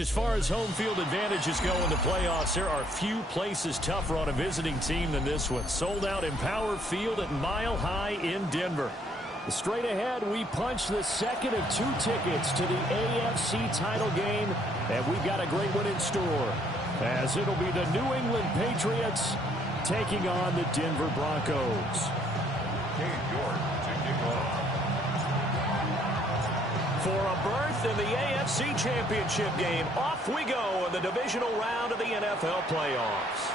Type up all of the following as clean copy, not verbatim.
As far as home field advantages go in the playoffs, there are few places tougher on a visiting team than this one. Sold out Empower Field at Mile High in Denver. Straight ahead, we punch the second of 2 tickets to the AFC title game, and we've got a great one in store, as it'll be the New England Patriots taking on the Denver Broncos. For a berth in the AFC Championship game, off we go in the divisional round of the NFL playoffs.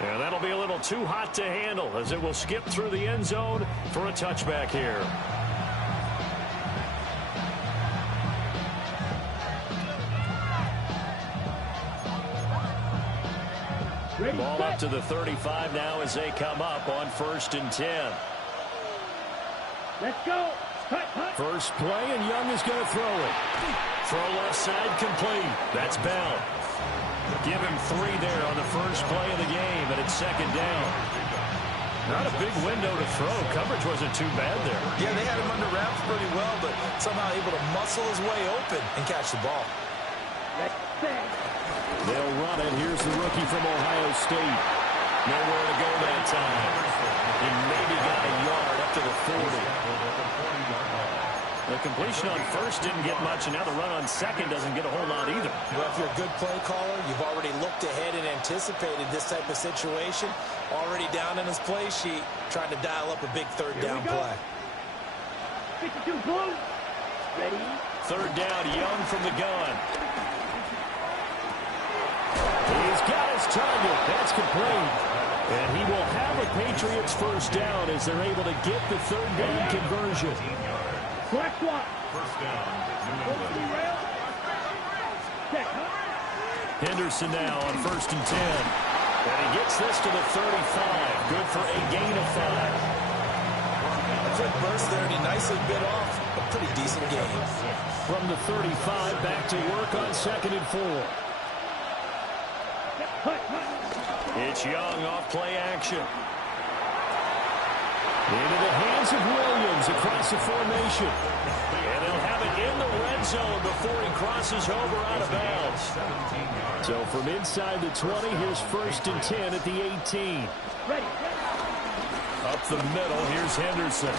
And that'll be a little too hot to handle as it will skip through the end zone for a touchback here. Ball up to the 35 now as they come up on 1st and 10. Let's go. First play, and Young is going to throw it. Throw left side complete. That's Bell. Give him 3 there on the first play of the game, and it's 2nd down. Not a big window to throw. Coverage wasn't too bad there. Yeah, they had him under wraps pretty well, but somehow able to muscle his way open and catch the ball. They'll run it. Here's the rookie from Ohio State. Nowhere to go that time. He maybe got a yard up to the 40. The completion on first didn't get much, and now the run on second doesn't get a whole lot either. Well, if you're a good play caller, you've already looked ahead and anticipated this type of situation. Already down in his play sheet, trying to dial up a big 3rd down play. 52 blue. Ready? 3rd down, Young from the gun. He's got his target. That's complete. And he will have a Patriots first down as they're able to get the 3rd down conversion. First down, New England. Henderson now on 1st and 10. And he gets this to the 35. Good for a gain of 5. A quick burst there, and he nicely bit off a pretty decent game. From the 35, back to work on 2nd and 4. It's Young off play action. Into the hands of Williams across the formation. And they'll have it in the red zone before he crosses over out of bounds. So from inside the 20, here's 1st and 10 at the 18. Up the middle, here's Henderson.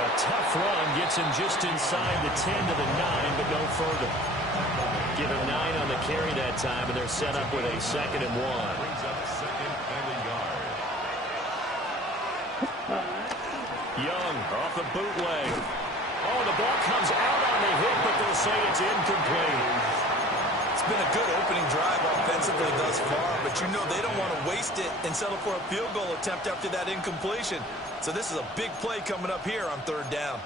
A tough run gets him just inside the 10 to the 9, but no further. Give him 9 on the carry that time, and they're set up with a 2nd and 1. Young off the bootleg. Oh, the ball comes out on the hit, but they'll say it's incomplete. It's been a good opening drive offensively thus far, but you know they don't want to waste it and settle for a field goal attempt after that incompletion. So this is a big play coming up here on 3rd down.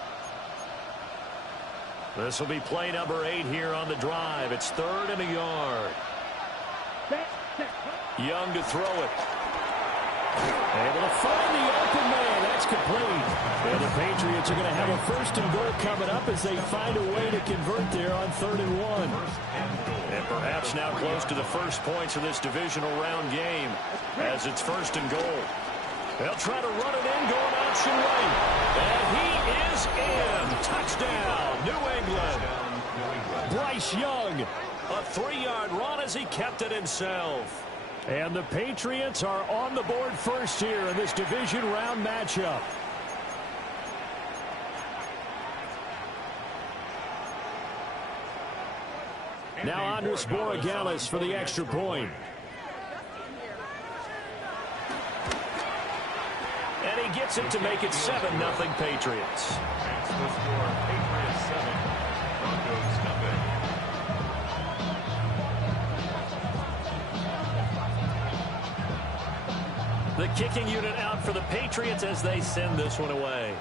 This will be play number 8 here on the drive. It's 3rd and a yard. Young to throw it. Able to find the open man. That's complete. And the Patriots are going to have a first and goal coming up as they find a way to convert there on 3rd and 1. And perhaps now close to the first points of this divisional round game as it's 1st and goal. They'll try to run it in, going option right. And he is in. Touchdown, New England. Bryce Young, a 3-yard run as he kept it himself. And the Patriots are on the board first here in this division round matchup. Now Andres Borregales for the extra point. And he gets it to make it 7-0 Patriots. That's the score. Patriots 7, Broncos nothing. The kicking unit out for the Patriots as they send this one away.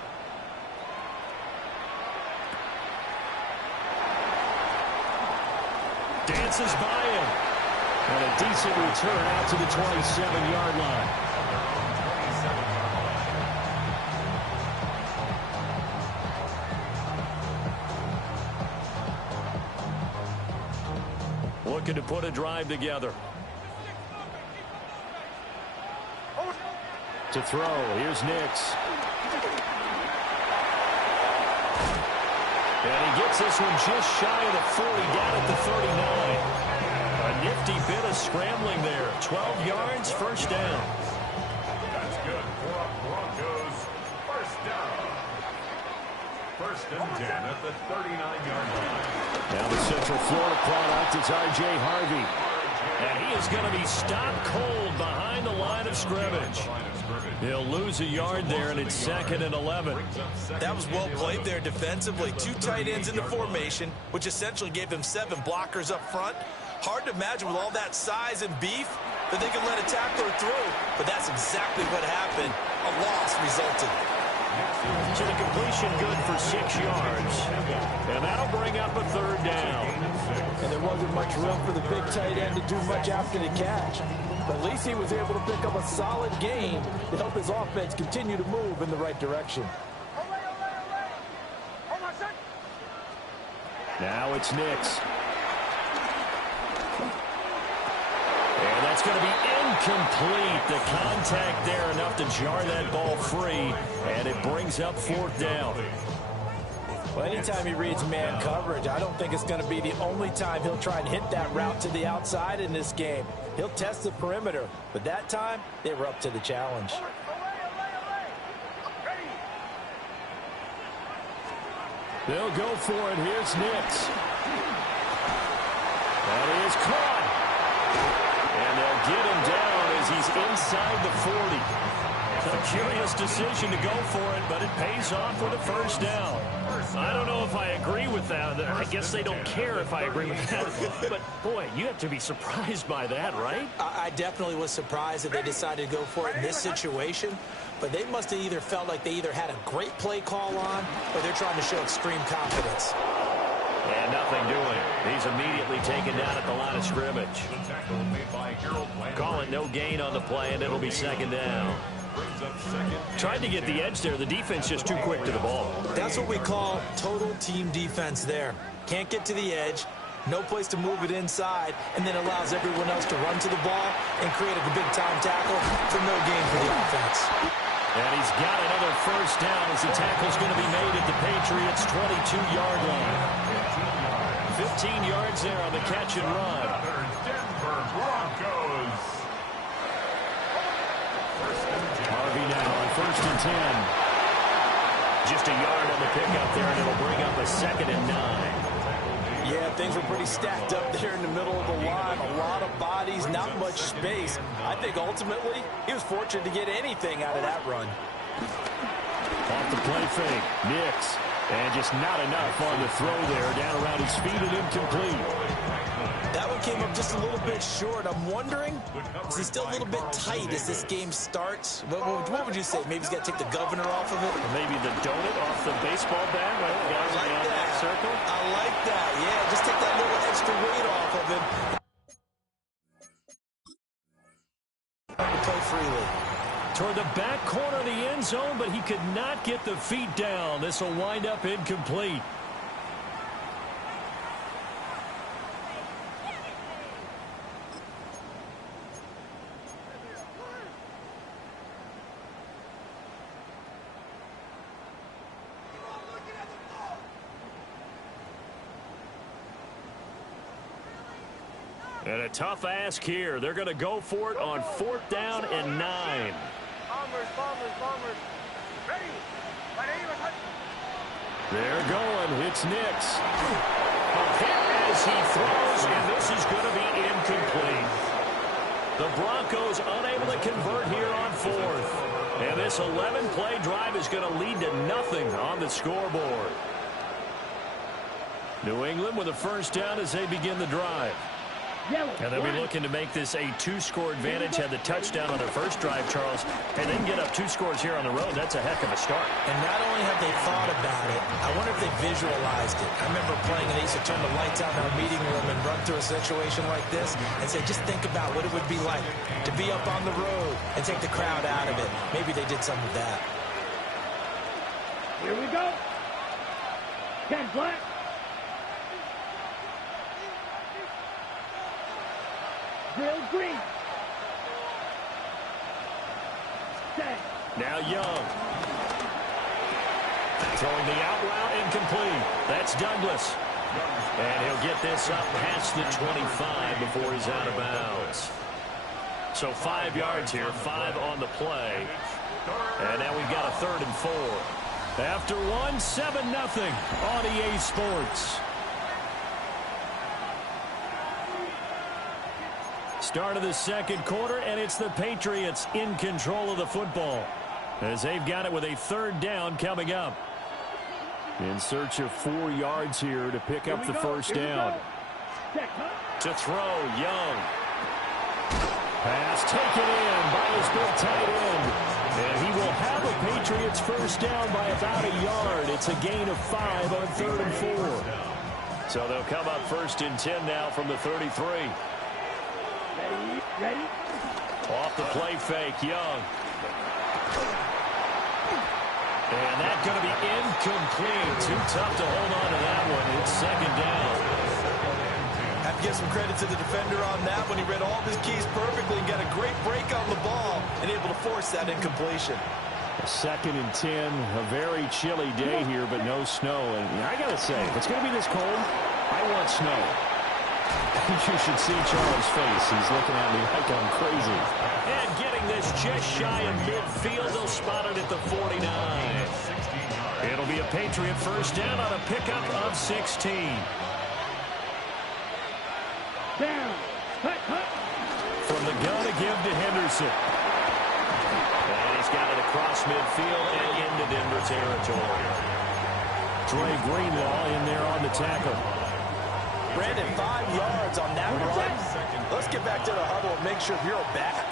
Dances by him. And a decent return out to the 27-yard line. Looking to put a drive together. To throw, here's Nix. And he gets this one just shy of the 40, down at the 39. A nifty bit of scrambling there. 12 yards, first down. That's good for Broncos. First down. 1st and 10 at the 39-yard line. Now the Central Florida product is R.J. Harvey. And he is going to be stopped cold behind the line of scrimmage. He'll lose a yard there, and it's 2nd and 11. That was well played there defensively. 2 tight ends in the formation, which essentially gave him 7 blockers up front. Hard to imagine with all that size and beef that they can let a tackler through. But that's exactly what happened. A loss resulted. So the completion good for 6 yards. And that'll bring up a 3rd down. And there wasn't much room for the big tight end to do much after the catch. But at least he was able to pick up a solid gain to help his offense continue to move in the right direction. Now it's Nix. And that's going to be incomplete. The contact there enough to jar that ball free. And it brings up 4th down. Well, anytime he reads man coverage, I don't think it's going to be the only time he'll try and hit that route to the outside in this game. He'll test the perimeter, but that time, they were up to the challenge. They'll go for it. Here's Nix. That is caught. And they'll get him down as he's inside the 40. A curious decision to go for it, but it pays off with a first down. I don't know if I agree with that. I guess they don't care if I agree with that. But, boy, you have to be surprised by that, right? I definitely was surprised that they decided to go for it in this situation. But they must have either felt like they either had a great play call on or they're trying to show extreme confidence. And nothing doing. He's immediately taken down at the line of scrimmage. Call it no gain on the play, and it'll be 2nd down. Tried to get the edge there. The defense just too quick to the ball. That's what we call total team defense there. Can't get to the edge, no place to move it inside, and then allows everyone else to run to the ball and create a big-time tackle for no gain for the offense. And he's got another first down as the tackle's going to be made at the Patriots' 22-yard line. 15 yards there on the catch and run. Denver Broncos. Harvey now on 1st and 10. Just a yard on the pickup there, and it'll bring up a 2nd and 9. Yeah, things were pretty stacked up there in the middle of the line. A lot of bodies, not much space. I think ultimately he was fortunate to get anything out of that run. Off the play fake, Nix. And just not enough on the throw there. Down around his feet and incomplete. That one came up just a little bit short. I'm wondering, is he still a little bit tight as this game starts? What would you say? Maybe he's got to take the governor off of it? Or maybe the donut off the baseball bat, right? The guys I like around that. Circle. I like that. Yeah, just take that little extra weight off of him. To play freely. toward the back corner of the end zone, but he could not get the feet down. This will wind up incomplete. And a tough ask here. They're going to go for it on 4th down and 9. Bombers. Ready. They're going. It's Nix. A hit as he throws, and this is going to be incomplete. The Broncos unable to convert here on 4th. And this 11-play drive is going to lead to nothing on the scoreboard. New England with a first down as they begin the drive. And they'll be looking to make this a 2-score advantage. Had the touchdown on their first drive, Charles, and then get up 2 scores here on the road. That's a heck of a start. And not only have they thought about it, I wonder if they visualized it. I remember playing, and they used to turn the lights out in our meeting room and run through a situation like this and say, just think about what it would be like to be up on the road and take the crowd out of it. Maybe they did some of that. Here we go. 10 black. Drill green. Set. Now Young. Throwing the out route incomplete. That's Douglas. And he'll get this up past the 25 before he's out of bounds. So 5 yards here, 5 on the play. And now we've got a 3rd and 4. After 1, 7-0 on EA Sports. Start of the second quarter, and it's the Patriots in control of the football as they've got it with a 3rd down coming up. In search of 4 yards here to pick up the first down. To throw, Young. Pass taken in by his big tight end. And he will have a Patriots first down by about a yard. It's a gain of 5 on 3rd and 4. So they'll come up 1st and 10 now from the 33. Ready? Off the play fake, Young. And that's going to be incomplete. Too tough to hold on to that one. It's 2nd down. Have to give some credit to the defender on that one. He read all of his keys perfectly and got a great break on the ball and able to force that incompletion. 2nd and 10. A very chilly day here, but no snow. And I got to say, if it's going to be this cold, I want snow. You should see Charles' face. He's looking at me like I'm crazy. And getting this just shy of midfield. They'll spot it at the 49. It'll be a Patriot first down on a pickup of 16. Down. Cut. From the gun to give to Henderson. And he's got it across midfield and into Denver territory. Dre Greenlaw in there on the tackle. Brandon, 5 yards on that run. Let's get back to the huddle and make sure you're back.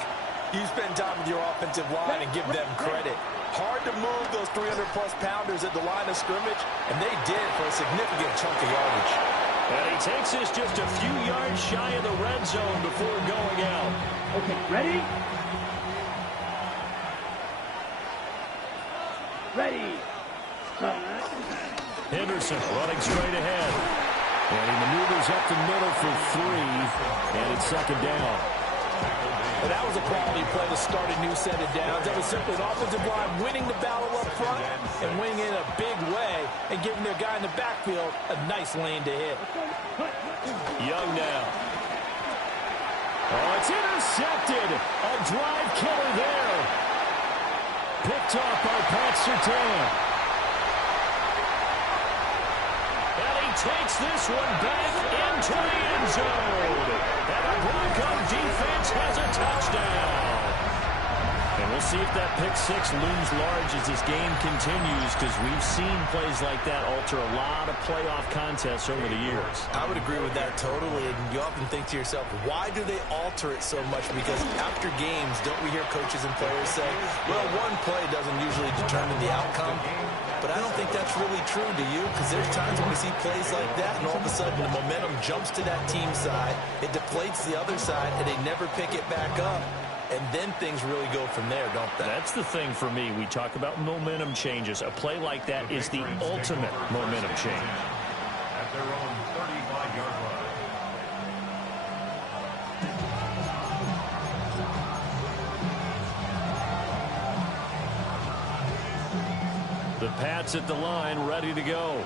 You spend time with your offensive line and give them credit. Hard to move those 300-plus pounders at the line of scrimmage, and they did for a significant chunk of yardage. And he takes this just a few yards shy of the red zone before going out. Okay, ready? Ready. Henderson running straight ahead. And he maneuvers up the middle for 3, and it's 2nd down. Well, that was a quality play to start a new set of downs. That was simply an offensive line winning the battle up front and winning in a big way and giving their guy in the backfield a nice lane to hit. Young now. Oh, it's intercepted. A drive killer there. Picked off by Pat Surtain. Takes this one back into the end zone. And the Bronco defense has a touchdown. And we'll see if that pick 6 looms large as this game continues, because we've seen plays like that alter a lot of playoff contests over the years. I would agree with that totally. And you often think to yourself, why do they alter it so much? Because after games, don't we hear coaches and players say, well, one play doesn't usually determine the outcome. But I don't think that's really true, do you? Because there's times when we see plays like that, and all of a sudden the momentum jumps to that team side, it deflates the other side, and they never pick it back up. and then things really go from there, don't they? That's the thing for me. We talk about momentum changes. A play like that is the ultimate momentum change. At their own 35-yard line. The Pats at the line, ready to go.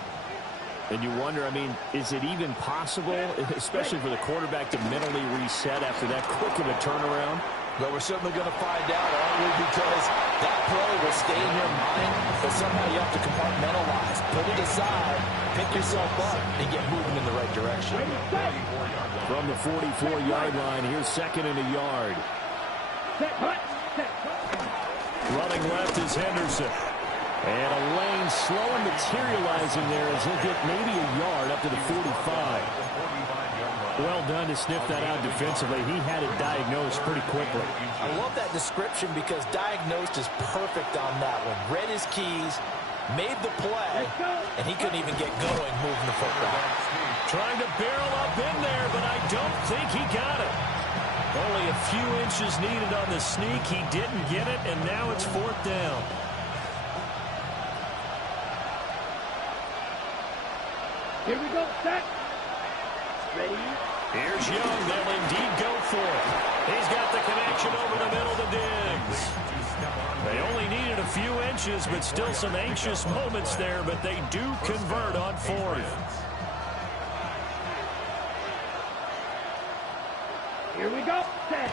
And you wonder, I mean, is it even possible, especially for the quarterback, to mentally reset after that quick of a turnaround? But we're certainly going to find out, aren't we? Because that play will stay in your mind, but somehow you have to compartmentalize, put it aside, pick yourself up, and get moving in the right direction. From the 44-yard line, here's second and a yard. Running left is Henderson. And a lane slow and materializing there as he'll get maybe a yard up to the 45. Well done to sniff that out defensively. He had it diagnosed pretty quickly. I love that description because diagnosed is perfect on that one. Read his keys, made the play, and he couldn't even get going moving the football. Trying to barrel up in there, but I don't think he got it. Only a few inches needed on the sneak. He didn't get it, and now it's fourth down. Here we go, set. Ready. Here's Young. They'll indeed go for it. He's got the connection over the middle to Diggs. They only needed a few inches, but still some anxious moments there, but they do convert on fourth. Here we go, set.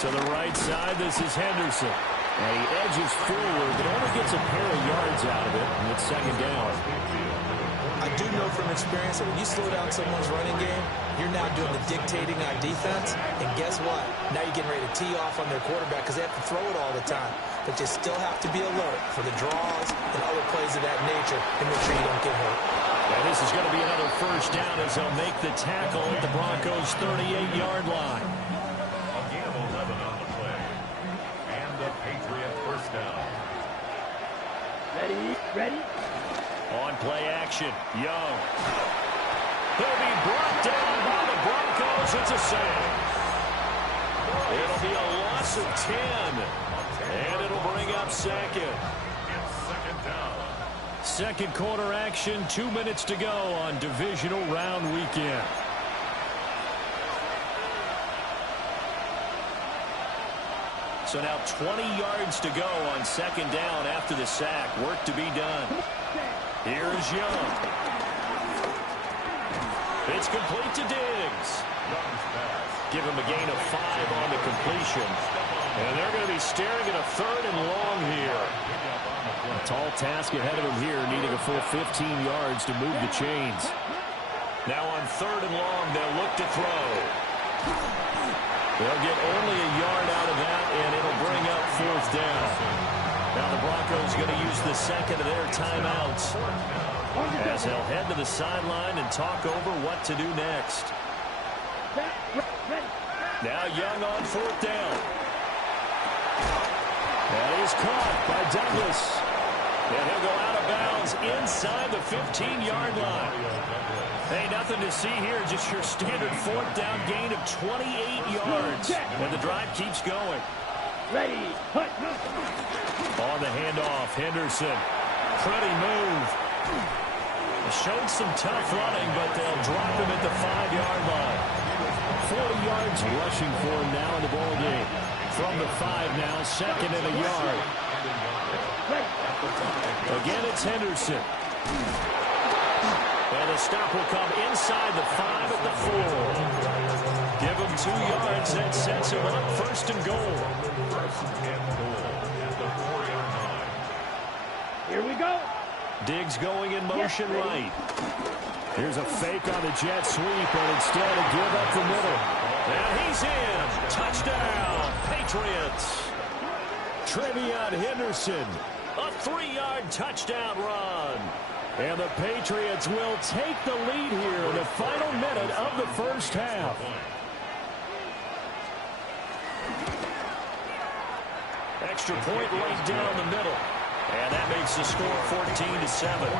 To the right side, this is Henderson. And he edges forward, but only gets a pair of yards out of it, and it's second down. I do know from experience that when you slow down someone's running game, you're now doing the dictating on defense. And guess what? Now you're getting ready to tee off on their quarterback because they have to throw it all the time. But you still have to be alert for the draws and other plays of that nature and make sure you don't get hurt. And this is going to be another first down as they'll make the tackle at the Broncos' 38-yard line. A gain of 11 on the play. And the Patriot first down. Ready. On play action, Young. He'll be brought down by the Broncos. It's a sack. It'll be a loss of 10. And it'll bring up second. It's second down. Second quarter action, 2 minutes to go on divisional round weekend. So now 20 yards to go on second down after the sack. Work to be done. Here's Young. It's complete to Diggs. Give him a gain of 5 on the completion. And they're going to be staring at a third and long here. A tall task ahead of him here, needing a full 15 yards to move the chains. Now on third and long, they'll look to throw. They'll get only a yard out of that, and it'll bring up fourth down. Now the Broncos going to use the second of their timeouts as they'll head to the sideline and talk over what to do next. Now Young on fourth down. That is caught by Douglas. And he'll go out of bounds inside the 15-yard line. Hey, nothing to see here, just your standard fourth down gain of 28 yards. And the drive keeps going. Ready. On the handoff, Henderson. Pretty move. Showed some tough running, but they'll drop him at the 5-yard line. 40 yards rushing for him now in the ball game. From the 5 now, second and a yard. Again, it's Henderson. And the stop will come inside the 5 at the 4. Give him 2 yards. That sets him up first and goal. Here we go. Diggs going in motion right. Here's a fake on the jet sweep, and instead a give up the middle. And he's in. Touchdown, Patriots. Trevion Henderson. A 3-yard touchdown run. And the Patriots will take the lead here in the final minute of the first half. Extra point right down the middle. And that makes the score 14-7.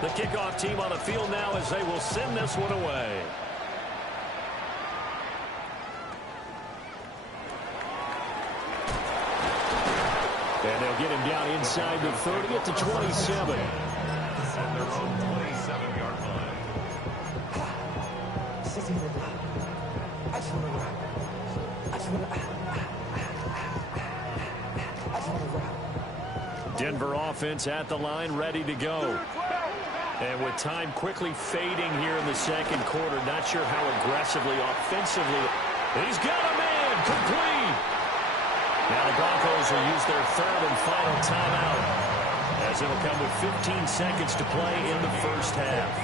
The kickoff team on the field now as they will send this one away. And they'll get him down inside the 30 at the 27. At their own 27-yard line. Denver offense at the line, ready to go. And with time quickly fading here in the second quarter, not sure how aggressively, offensively. He's got a man, complete. Now the Broncos will use their third and final timeout, as it'll come with 15 seconds to play in the first half.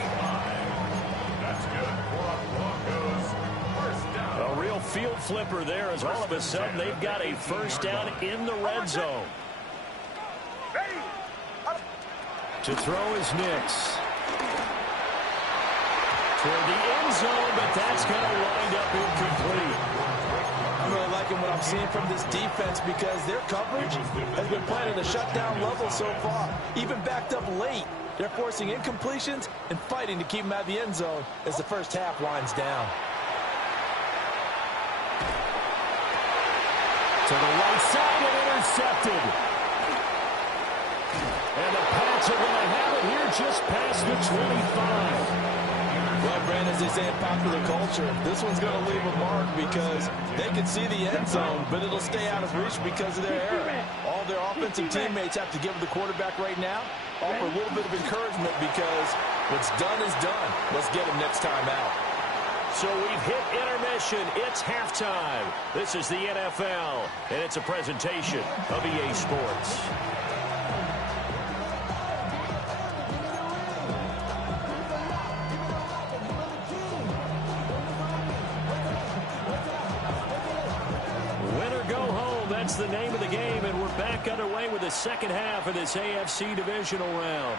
That's good for Broncos. First down. A real field flipper there, as all of a sudden they've got a first down in the red zone. To throw is Nix. Toward the end zone, but that's going to wind up incomplete. I'm really liking what I'm seeing from this defense because their coverage has been playing at a shutdown level so far. Even backed up late, they're forcing incompletions and fighting to keep them out of the end zone as the first half winds down. To the right side and intercepted. And the Pats are going to have it here just past the 25. Well, Brandon, as they say in popular culture, this one's going to leave a mark because they can see the end zone, but it'll stay out of reach because of their error. All their offensive teammates have to give the quarterback right now, offer a little bit of encouragement because what's done is done. Let's get him next time out. So we've hit intermission. It's halftime. This is the NFL, and it's a presentation of EA Sports. That's the name of the game, and we're back underway with the second half of this AFC divisional round.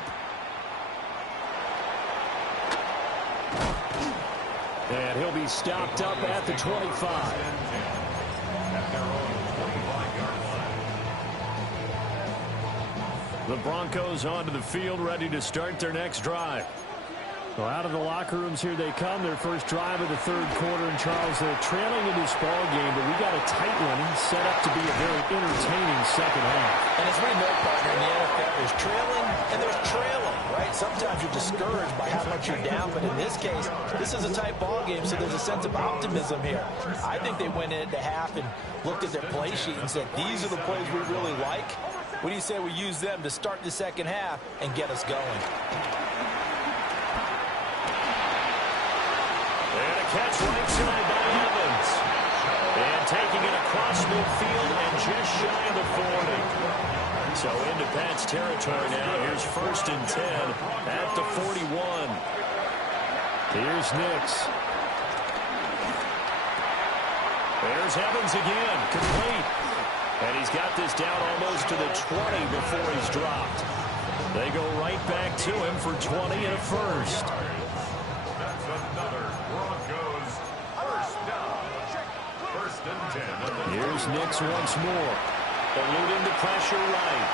And he'll be stopped up at the 25. At their own 25-yard line. The Broncos onto the field, ready to start their next drive. Well, out of the locker rooms here they come. Their first drive of the third quarter. And, Charles, they're trailing in this ball game, but we got a tight one set up to be a very entertaining second half. And as we know, partner, in the NFL, there's trailing and there's trailing, right? Sometimes you're discouraged by how much you're down, but in this case, this is a tight ball game, so there's a sense of optimism here. I think they went into half and looked at their play sheet and said, these are the plays we really like. What do you say we use them to start the second half and get us going? Catch right side by Evans. And taking it across midfield and just shy of the 40. So into Pat's territory now. Here's first and 10 at the 41. Here's Nix. There's Evans again. Complete. And he's got this down almost to the 20 before he's dropped. They go right back to him for 20 and a first. That's another Broncos first down. First and 10. Here's Nix once more. Eluding the pressure right.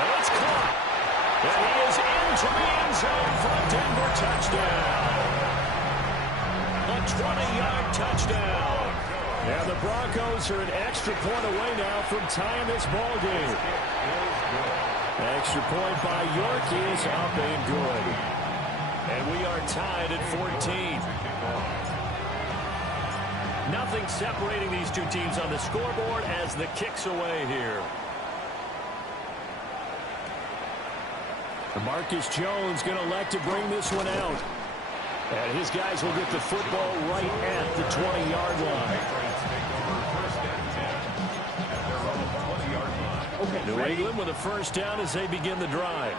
And it's caught. And he is into the end zone for a Denver touchdown. A 20-yard touchdown. And the Broncos are an extra point away now from tying this ball game. Extra point by York is up and good. And we are tied at 14. Nothing separating these two teams on the scoreboard as the kick's away here. Marcus Jones going to elect to bring this one out. And his guys will get the football right at the 20-yard line. New England with a first down as they begin the drive.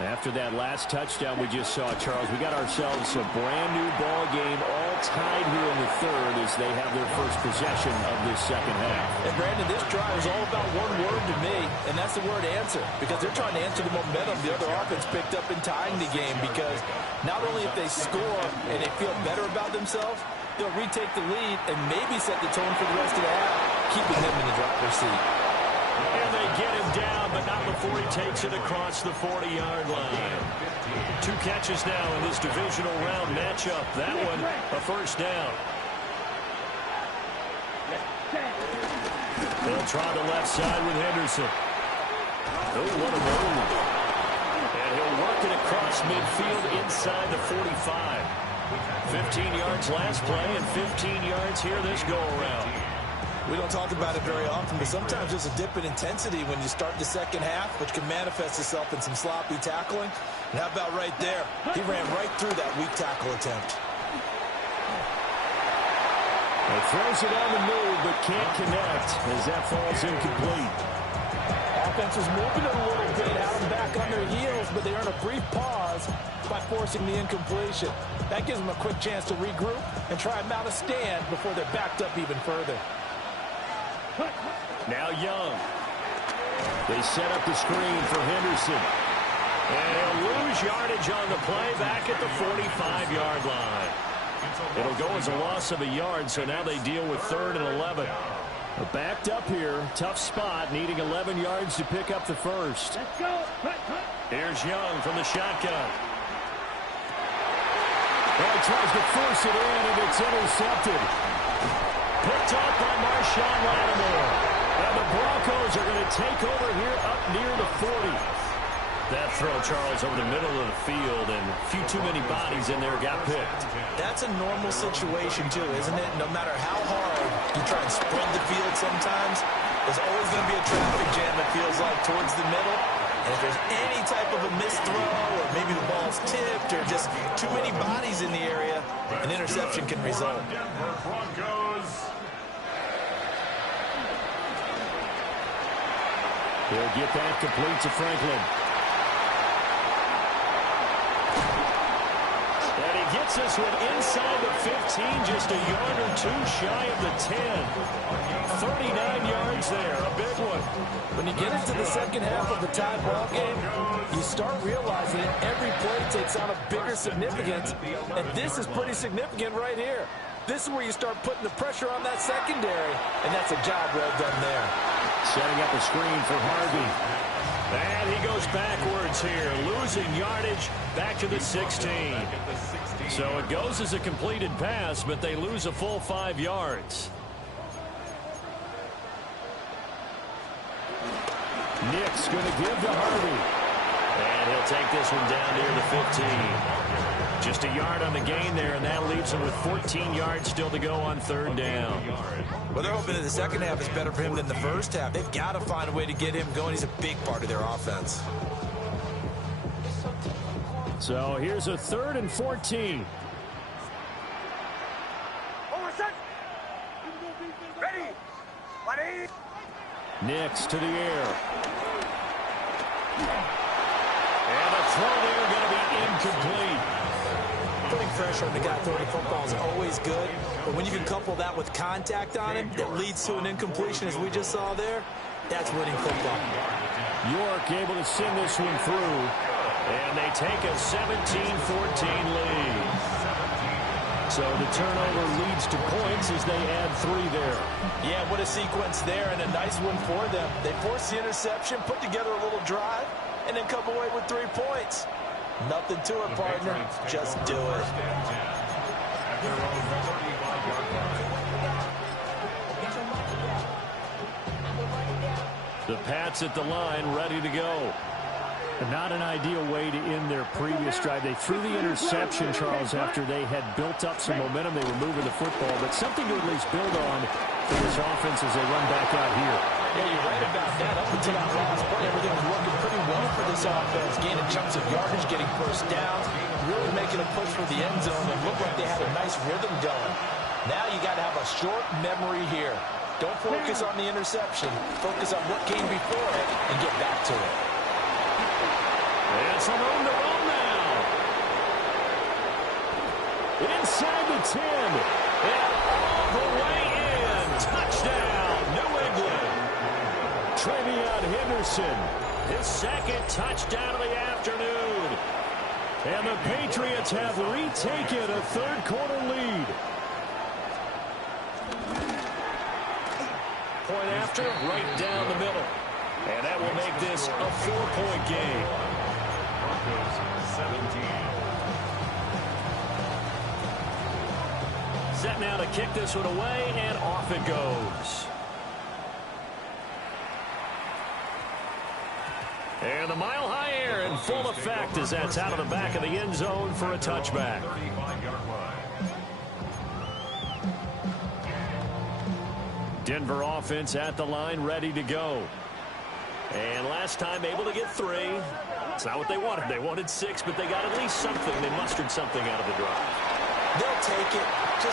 After that last touchdown we just saw, Charles, we got ourselves a brand new ball game, all tied here in the third as they have their first possession of this second half. And Brandon, this drive is all about one word to me, and that's the word answer, because they're trying to answer the momentum the other offense picked up in tying the game, because not only if they score and they feel better about themselves, they'll retake the lead and maybe set the tone for the rest of the half, keeping them in the driver's seat. And they get him down, but not before he takes it across the 40-yard line. 2 catches now in this divisional round matchup. That one, a first down. They'll try the left side with Henderson. Oh, what a move. And he'll work it across midfield inside the 45. 15 yards last play and 15 yards here this go-around. We don't talk about it very often, but sometimes there's a dip in intensity when you start the second half, which can manifest itself in some sloppy tackling. And how about right there? He ran right through that weak tackle attempt. He throws it on the move, but can't connect as that falls incomplete. Offense is moving it a little bit, have them back on their heels, but they earn a brief pause by forcing the incompletion. That gives them a quick chance to regroup and try and mount a stand before they're backed up even further. Now Young. They set up the screen for Henderson. And he'll lose yardage on the play back at the 45-yard line. It'll go as a loss of a yard, so now they deal with 3rd and 11. Backed up here, tough spot, needing 11 yards to pick up the first. Let's go. Here's Young from the shotgun. Well, he tries to force it in, and it's intercepted. Picked off by Marshawn Lattimore. And the Broncos are going to take over here up near the 40. That throw, Charles, over the middle of the field, and a few too many bodies in there got picked. That's a normal situation, too, isn't it? No matter how hard you try and spread the field sometimes, there's always going to be a traffic jam, it feels like, towards the middle. And if there's any type of a missed throw, or maybe the ball's tipped, or just too many bodies in the area, an interception can result. Denver Broncos. He'll get that complete to Franklin. And he gets this one inside the 15, just a yard or two shy of the 10. 39 yards there, a big one. When you get into the second half of the tie ball game, you start realizing every play takes on a bigger significance, and this is pretty significant right here. This is where you start putting the pressure on that secondary, and that's a job well done there. Setting up a screen for Harvey. And he goes backwards here, losing yardage back to the 16. So it goes as a completed pass, but they lose a full 5 yards. Nick's going to give to Harvey. And he'll take this one down near the 15. Just a yard on the gain there, and that leaves him with 14 yards still to go on 3rd down. Well, they're hoping that the second half is better for him than the first half. They've got to find a way to get him going. He's a big part of their offense. So here's a 3rd and 14. Ready. Nick's to the air. And the throw there going to be incomplete. Putting pressure on the guy throwing the football is always good, but when you can couple that with contact on him that leads to an incompletion, as we just saw there, that's winning football. York able to send this one through, and they take a 17-14 lead. So the turnover leads to points as they add 3 there. Yeah, what a sequence there, and a nice one for them. They force the interception, put together a little drive, and then come away with 3 points. Nothing to it, partner. Just do it. The Pats at the line, ready to go. Not an ideal way to end their previous drive. They threw the interception, Charles, after they had built up some momentum. They were moving the football, but something to at least build on for this offense as they run back out here. Yeah, you're right about that. Up until that last play, everything was working pretty well for this offense. Gaining chunks of yardage, getting first downs, really making a push for the end zone, and looked like they had a nice rhythm going. Now you got to have a short memory here. Don't focus on the interception. Focus on what came before it and get back to it. It's a room to run now. Inside the 10. And all the way in. Touchdown, New England. Trevion Henderson, his 2nd touchdown of the afternoon. And the Patriots have retaken a 3rd quarter lead. Point after, right down the middle. And that will make this a 4-point game. Broncos 17. Set now to kick this one away, and off it goes. And the mile-high air in full effect as that's out of the back of the end zone for a touchback. 35-yard line. Denver offense at the line, ready to go. And last time able to get 3. It's not what they wanted. They wanted 6, but they got at least something. They mustered something out of the drive. They'll take it. I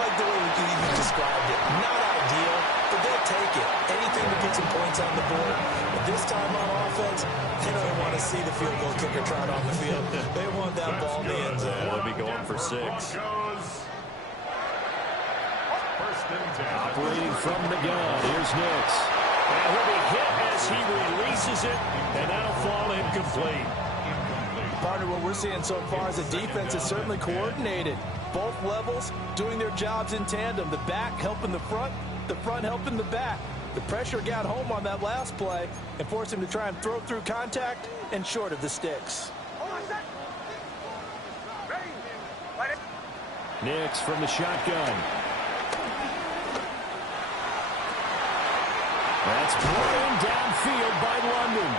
like the way you described it. Not ideal, but they'll take it. Anything to get some points on the board. But this time on offense, they don't want to see the field goal kicker trot on the field. They want that ball in the end zone. They'll be going for 6. Operating from the gun. Here's Nix. And he'll be hit as he releases it, and that'll fall incomplete. Partner, what we're seeing so far is the defense is certainly coordinated. Both levels doing their jobs in tandem. The back helping the front helping the back. The pressure got home on that last play and forced him to try and throw through contact and short of the sticks. Nix from the shotgun. That's brought in downfield by London.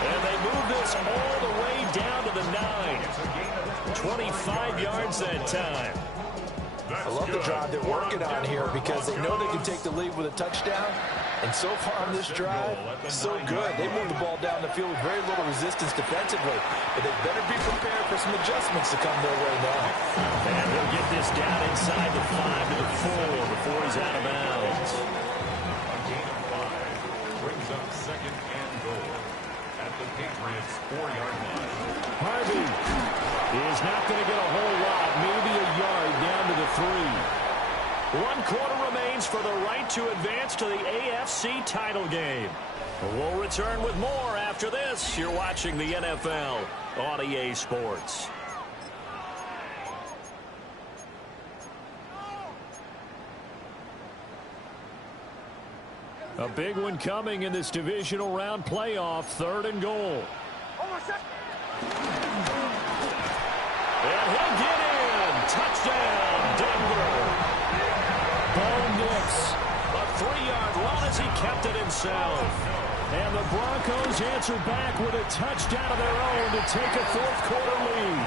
And they move this all the way down to the 9. 25 yards that time. I love the drive they're working on here because they know they can take the lead with a touchdown. And so far on this drive, so good. They move the ball down the field with very little resistance defensively. But they better be prepared for some adjustments to come their way now. And he'll get this down inside the 5 to the 4 before he's out of bounds. Brings up 2nd and goal at the Patriots 4-yard line. Harvey is not going to get a whole lot, maybe a yard down to the 3. 1 quarter remains for the right to advance to the AFC title game. We'll return with more after this. You're watching the NFL on EA Sports. A big one coming in this divisional round playoff, 3rd and goal. And he'll get in. Touchdown, Denver. Bo Nix. A 3-yard run as he kept it himself. And the Broncos answer back with a touchdown of their own to take a 4th quarter lead.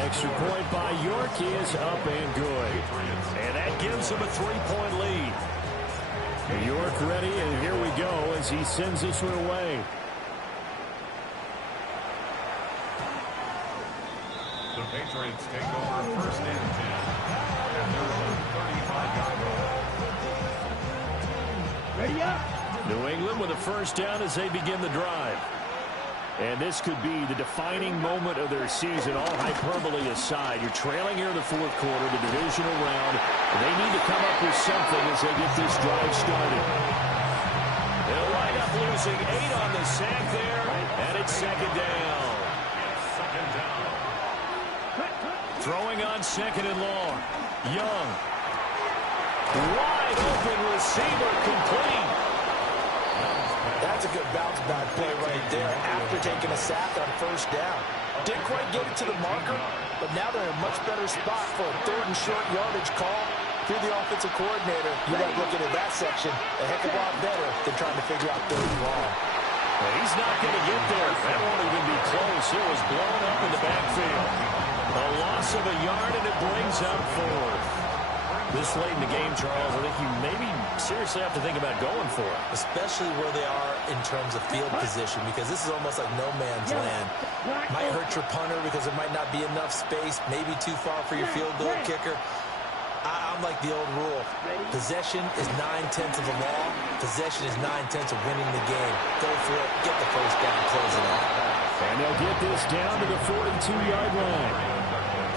Extra point by York is up and good. And that gives them a 3-point lead. York ready, and here we go as he sends this one away. The Patriots take over 1st and 10. And they're on 35-yard line. Ready up. New England with a 1st down as they begin the drive. And this could be the defining moment of their season, all hyperbole aside. You're trailing here in the 4th quarter, the divisional round. They need to come up with something as they get this drive started. They'll wind up losing 8 on the sack there, and it's 2nd down. Throwing on 2nd and long. Young. Wide open receiver complete. That's a good bounce-back play right there after taking a sack on 1st down. Didn't quite get it to the marker, but now they're in a much better spot for a 3rd and short yardage call. If you're the offensive coordinator, you got to look into that section a heck of a lot better than trying to figure out 3rd and long. Well, he's not going to get there. That won't even be close. It was blown up in the backfield. A loss of a yard, and it brings up 4th. This late in the game, Charles, I think you maybe seriously have to think about going for it. Especially where they are in terms of field position, because this is almost like no man's land. Might hurt your punter because there might not be enough space, maybe too far for your field goal kicker. I'm like the old rule. Possession is 9/10 of the law. Possession is 9/10 of winning the game. Go for it. Get the 1st down. Close it out. And they'll get this down to the 42-yard line.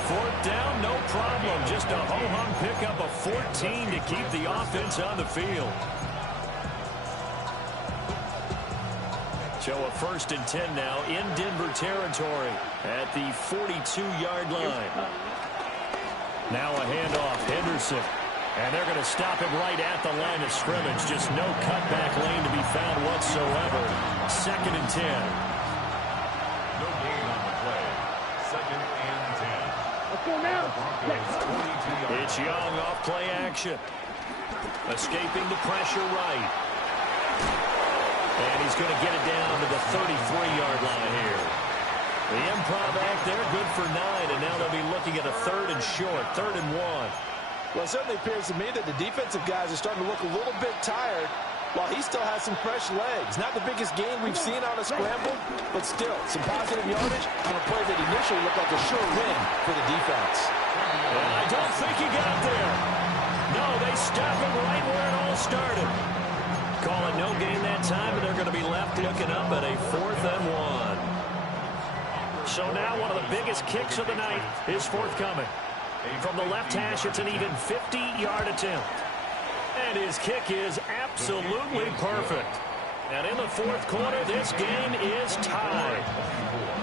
4th down, no problem. Just a ho-hum pickup of 14 to keep the offense on the field. So a 1st and 10 now in Denver territory at the 42-yard line. Now a handoff, Henderson. And they're going to stop him right at the line of scrimmage. Just no cutback lane to be found whatsoever. whatsoever. 2nd and 10. No gain on the play. 2nd and 10. Let's go now. It's Young off play action. Escaping the pressure right. And he's going to get it down to the 33-yard line here. The improv act there, good for 9, and now they'll be looking at a 3rd and short, 3rd and 1. Well, it certainly appears to me that the defensive guys are starting to look a little bit tired while he still has some fresh legs. Not the biggest gain we've seen on a scramble, but still some positive yardage on a play that initially looked like a sure win for the defense. And I don't think he got there. No, they stop him right where it all started. Call it no gain that time, and they're going to be left looking up at a 4th and 1. So now one of the biggest kicks of the night is forthcoming. From the left hash, it's an even 50-yard attempt. And his kick is absolutely perfect. And in the 4th quarter, this game is tied.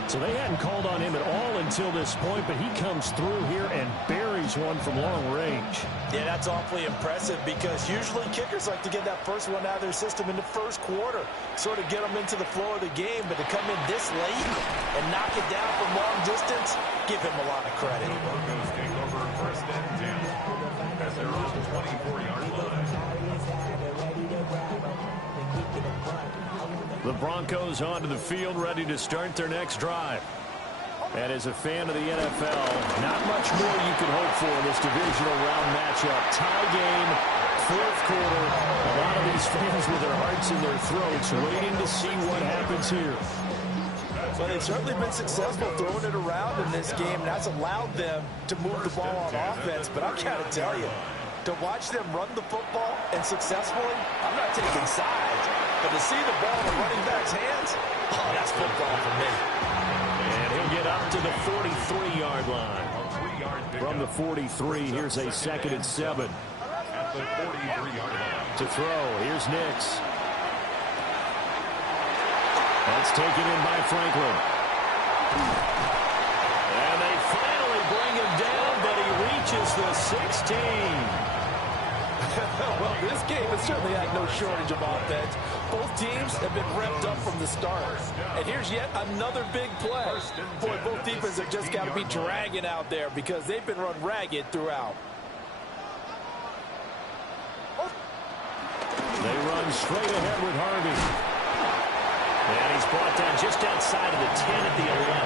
So they hadn't called on him at all until this point, but he comes through here and buries one from long range. Yeah, that's awfully impressive because usually kickers like to get that first one out of their system in the 1st quarter, sort of get them into the flow of the game, but to come in this late and knock it down from long distance, give him a lot of credit. Broncos take over 1st and 10 at their own 24-yard line. The Broncos onto the field, ready to start their next drive. And as a fan of the NFL, not much more you can hope for in this divisional round matchup. Tie game, 4th quarter. A lot of these fans with their hearts in their throats waiting to see what happens here. Well, they've certainly been successful throwing it around in this game, and that's allowed them to move the ball on offense. But I've got to tell you, to watch them run the football and successfully, I'm not taking sides, but to see the ball in the running back's hands, oh, that's football for me. And he'll get up to the 43-yard line. From the 43, here's a 2nd and 7. At the 43-yard line. To throw, here's Nix. That's taken in by Franklin. And they finally bring him down, but he reaches the 16. Well, this game has certainly had no shortage of offense. Both teams have been revved up from the start. And here's yet another big play. Boy, both defenses have just got to be dragging out there because they've been run ragged throughout. They run straight ahead with Harvey. And he's brought down just outside of the 10 at the 11.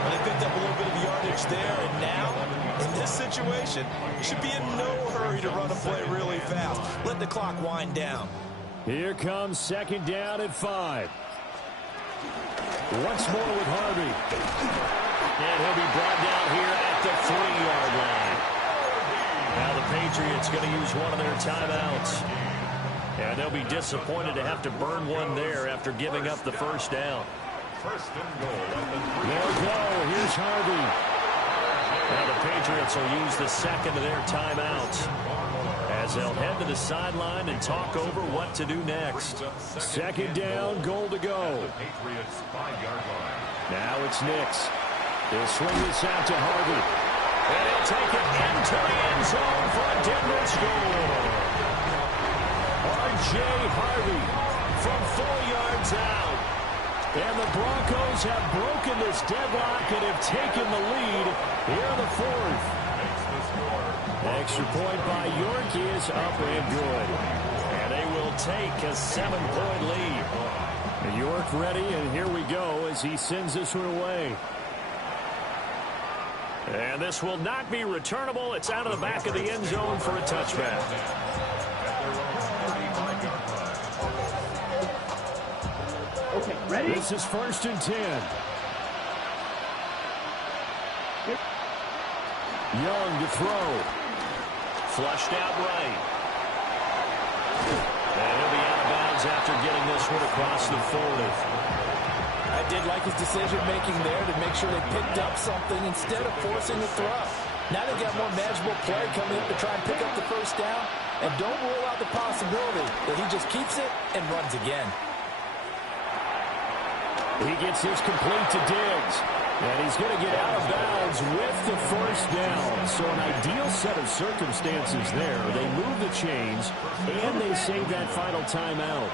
Well, they picked up a little bit of yardage there, and now, in this situation, you should be in no hurry to run a play really fast. Let the clock wind down. Here comes 2nd down at 5. Once more with Harvey. And he'll be brought down here at the 3-yard line. Now the Patriots going to use one of their timeouts. And they'll be disappointed to have to burn one there after giving up the 1st down. 1st and goal. They'll go. Here's Harvey. Now the Patriots will use the 2nd of their timeouts as they'll head to the sideline and talk over what to do next. 2nd down, goal to go. Patriots 5-yard line. Now it's Nix. He'll swing this out to Harvey. And he'll take it into the end zone for a Denver score. R.J. Harvey from 4 yards out. And the Broncos have broken this deadlock and have taken the lead here in the 4th. Extra point by York is up and good. And they will take a 7-point lead. York ready, and here we go as he sends this one away. And this will not be returnable. It's out of the back of the end zone for a touchback. Okay, ready? This is 1st and 10. Young to throw. Flushed out right. And he'll be out of bounds after getting this one across the 40. I did like his decision-making there to make sure they picked up something instead of forcing the throw. Now they got more manageable play coming up to try and pick up the 1st down. And don't rule out the possibility that he just keeps it and runs again. He gets this complete to Diggs. And he's going to get out of bounds with the 1st down. So an ideal set of circumstances there. They move the chains, and they save that final timeout.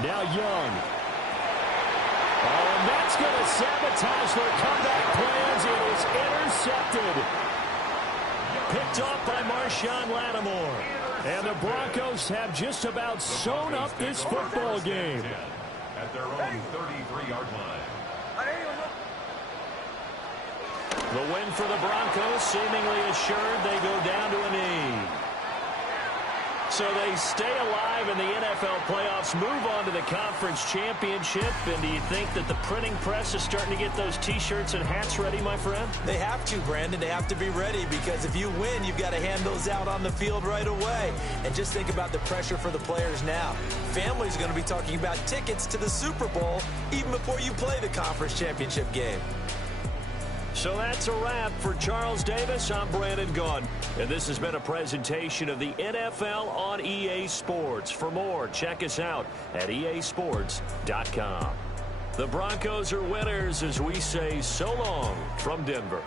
Now Young. Oh, and that's going to sabotage their comeback plans. It is intercepted. Picked off by Marshawn Lattimore. And the Broncos have just about sewn up this football game. At their own 33-yard line. The win for the Broncos seemingly assured. They go down to a knee. So they stay alive in the NFL playoffs, move on to the conference championship. And do you think that the printing press is starting to get those T-shirts and hats ready, my friend? They have to, Brandon. They have to be ready because if you win, you've got to hand those out on the field right away. And just think about the pressure for the players now. Families are going to be talking about tickets to the Super Bowl even before you play the conference championship game. So that's a wrap for Charles Davis. I'm Brandon Gaudin, and this has been a presentation of the NFL on EA Sports. For more, check us out at easports.com. The Broncos are winners as we say so long from Denver.